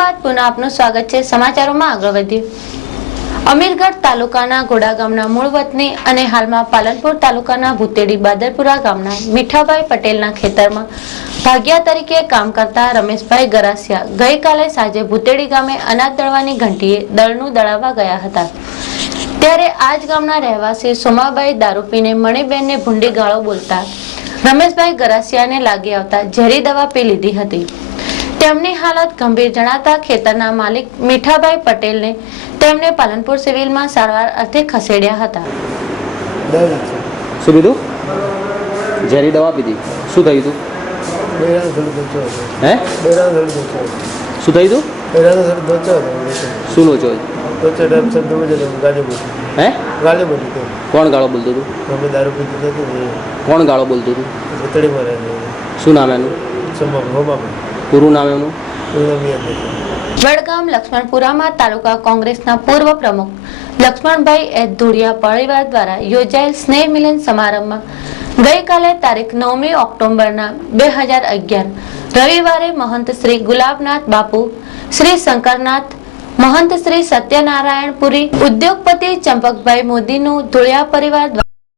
બાદ પુનઃ આપનું સ્વાગત છે। સમાચારોમાં આગળ વધીએ। અમીરગઢ તાલુકાના ઘોડા ગામના મૂળ વતની અને હાલમાં પાલનપુર તાલુકાના ભૂતેડી બાદરપુરા ગામના મીઠાભાઈ પટેલના ખેતરમાં ભાગ્યા તરીકે કામ કરતા રમેશભાઈ ગરાસિયા ગઈકાલે સાંજે ભૂતેડી ગામે અનાજ દળવાની ઘંટીએ દળનું દળાવવા ગયા હતા। ત્યારે આજ ગામના રહેવાસી સોમાબાઈ દારૂ પીને મણિબેનને ભૂંડી ગાળો બોલતા રમેશભાઈ ગરાસિયાને લાગી આવતા ઝેરી દવા પી લીધી હતી। તેમની હાલત ગંભીર જણાતા ખેતરના માલિક મીઠાભાઈ પટેલને તેમને પાલનપુર સિવિલમાં સારવાર અર્થે ખસેડ્યા હતા। શું પીધું? ઝેરી દવા પીધી? શું થયું તું? હે? શું થયું તું? શું લોચો? હે? કોણ ગાળો બોલતું હતું? કોણ ગાળો બોલતું હતું? શું નામ એનું? પૂરું નામ એમનું? વડગામ લક્ષ્મણપુરામાં તાલુકા કોંગ્રેસના પૂર્વ પ્રમુખ લક્ષ્મણભાઈ એસ ધોળિયા પરિવાર દ્વારા યોજાયેલ સ્નેહ મિલન સમારંભમાં ગઈકાલે તારીખ 9મી ઓક્ટોબરના 2011 રવિવારે મહંત શ્રી ગુલાબનાથ બાપુ, શ્રી શંકરનાથ, મહંત શ્રી સત્યનારાયણ પુરી, ઉદ્યોગપતિ ચંપકભાઈ મોદીનું ધોળિયા પરિવાર